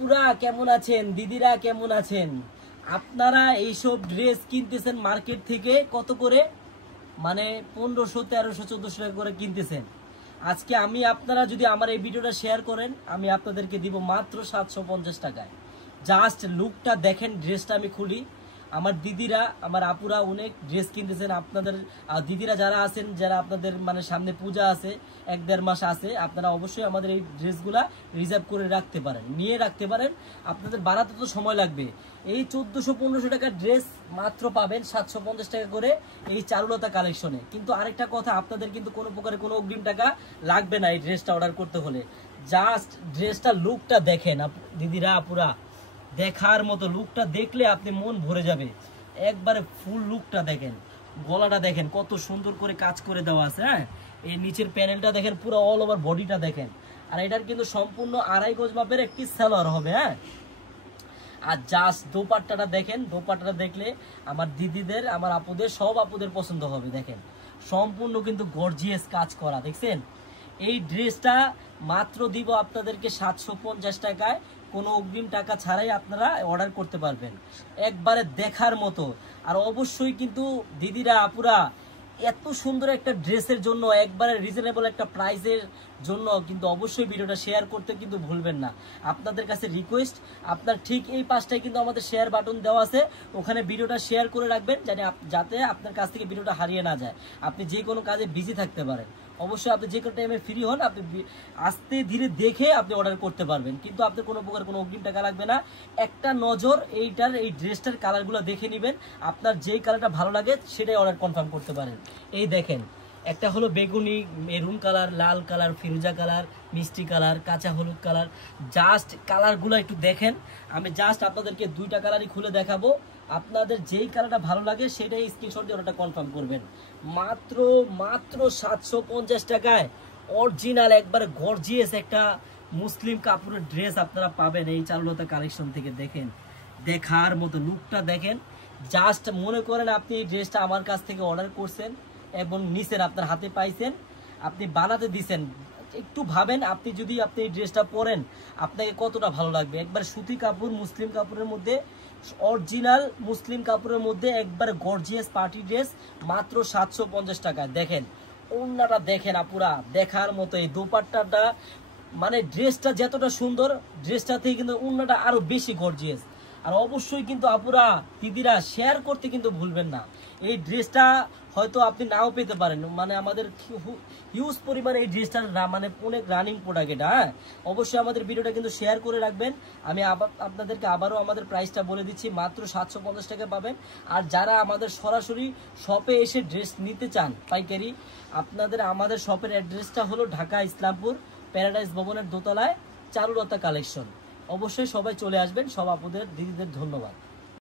পুরা কেমন আছেন, দিদিরা কেমন আছেন? আপনারা এইসব ড্রেস কিনতেছেন মার্কেট থেকে কত করে? মানে 1500, 1300, 1400 টাকা করে কিনতেছেন। আজকে আমি আপনারা যদি আমার এই ভিডিওটা শেয়ার করেন, আমি আপনাদেরকে দিব মাত্র 750 টাকায়। জাস্ট লুকটা দেখেন, ড্রেসটা আমি খুলি। আমার দিদিরা, আমার আপুরা অনেক ড্রেস কিনতেছেন। আপনাদের দিদিরা যারা আছেন, যারা আপনাদের মানে সামনে পূজা আছে, 1-1.5 মাস আছে, আপনারা অবশ্যই আমাদের এই ড্রেসগুলা রিজার্ভ করে রাখতে পারেন, নিয়ে রাখতে পারেন। আপনাদের বানাতে তো সময় লাগবে। এই 1400-1500 টাকার ড্রেস মাত্র পাবেন 750 টাকা করে এই চারুলতা কালেকশনে। কিন্তু আরেকটা কথা, আপনাদের কিন্তু কোনো প্রকারের কোনো অগ্রিম টাকা লাগবে না এই ড্রেসটা অর্ডার করতে হলে। জাস্ট ড্রেসটা লুকটা দেখেন দিদিরা, আপুরা, দেখার মতো। লুকটা দেখলে আপনি মন ভরে যাবে। একবারে ফুল লুকটা দেখেন, গলাটা দেখেন কত সুন্দর করে কাজ করে দেওয়া আছে। হ্যাঁ, এই নিচের প্যানেলটা দেখেন, পুরো অল ওভার বডিটা দেখেন। আর এটার কিন্তু সম্পূর্ণ 2.5 গজ মাপের একটি সালোয়ার হবে। হ্যাঁ, আর জাস্ট দোপাট্টাটা দেখেন। দোপাট্টাটা দেখলে আমার দিদিদের, আমার আপুদের, সব আপুদের পছন্দ হবে। দেখেন সম্পূর্ণ কিন্তু গর্জিয়াস কাজ করা, দেখছেন? এই ড্রেসটা মাত্র দিব আপনাদেরকে 750 টাকায়। কোনো অগ্রিম টাকা ছাড়াই আপনারা অর্ডার করতে পারবেন। একবারে দেখার মতো। আর অবশ্যই কিন্তু দিদিরা, আপুরা, এত সুন্দর একটা ড্রেসের জন্য, একবারে রিজনেবল একটা প্রাইসের জন্য কিন্তু অবশ্যই ভিডিওটা শেয়ার করতে কিন্তু ভুলবেন না। আপনাদের কাছে রিকোয়েস্ট, আপনার ঠিক এই পাশটায় কিন্তু আমাদের শেয়ার বাটন দেওয়া আছে, ওখানে ভিডিওটা শেয়ার করে রাখবেন, যাতে আপনার কাছ থেকে ভিডিওটা হারিয়ে না যায়। আপনি যে কোনো কাজে বিজি থাকতে পারেন, অবশ্যই আপনি যে কোনো টাইমে ফ্রি হন, আপনি আস্তে ধীরে দেখে আপনি অর্ডার করতে পারবেন। কিন্তু আপনার কোনো প্রকার কোনো অগ্রিম টাকা লাগবে না। একটা নজর এই ড্রেসটার কালারগুলো দেখে নেবেন। আপনার যেই কালারটা ভালো লাগে সেটাই অর্ডার কনফার্ম করতে পারেন। এই দেখেন, একটা হলো বেগুনি, মেরুন কালার, লাল কালার, ফিরোজা কালার, মিষ্টি কালার, কাঁচা হলুদ কালার। জাস্ট কালারগুলো একটু দেখেন। আমি জাস্ট আপনাদেরকে 2টা কালারই খুলে দেখাবো। আপনাদের যেই কালারটা ভালো লাগে সেটাই স্ক্রিনশট দিয়ে ওটা কনফার্ম করবেন। মাত্র 750 টাকায় অরিজিনাল একবারে গর্জিয়াস একটা মুসলিম কাপড়ের ড্রেস আপনারা পাবেন এই চারুলতা কালেকশন থেকে। দেখেন, দেখার মতো লুকটা দেখেন। জাস্ট মনে করেন আপনি এই ড্রেসটা আমার কাছ থেকে অর্ডার করছেন এবং নিছেন, আপনার হাতে পাইছেন, আপনি বানাতে দিছেন। একটু ভাবেন, আপনি যদি এই ড্রেসটা পরেন আপনাকে কতটা ভালো লাগবে। একবার সুতি কাপড়, মুসলিম কাপড়ের মধ্যে, অরিজিনাল মুসলিম কাপড়ের মধ্যে একবার গর্জিয়াস পার্টি ড্রেস মাত্র 750 টাকায়। দেখেন ওড়নাটা দেখেন, আপুরা, দেখার মতো। এই দোপাট্টাটা মানে ড্রেসটা যতটা সুন্দর, ড্রেসটা থেকে কিন্তু ওড়নাটা আরো বেশি গর্জিয়াস। আর অবশ্যই কিন্তু আপুরা, দিদিরা, শেয়ার করতে কিন্তু ভুলবেন না। এই ড্রেসটা হয়তো আপনি নাও পেতে পারেন, মানে আমাদের হিউজ পরিমাণে এই ড্রেসটার মানে অনেক রানিং প্রোডাক্ট এটা। হ্যাঁ, অবশ্যই আমাদের ভিডিওটা কিন্তু শেয়ার করে রাখবেন। আমি আপনাদেরকে আবারও আমাদের প্রাইসটা বলে দিচ্ছি, মাত্র 750 টাকা পাবেন। আর যারা আমাদের সরাসরি শপে এসে ড্রেস নিতে চান পাইকারি, আমাদের শপের অ্যাড্রেসটা হলো ঢাকা ইসলামপুর প্যারাডাইস ভবনের দোতলায় চারুলতা কালেকশন। অবশ্যই সবাই চলে আসবেন। সব আপুদের, দিদিদের ধন্যবাদ।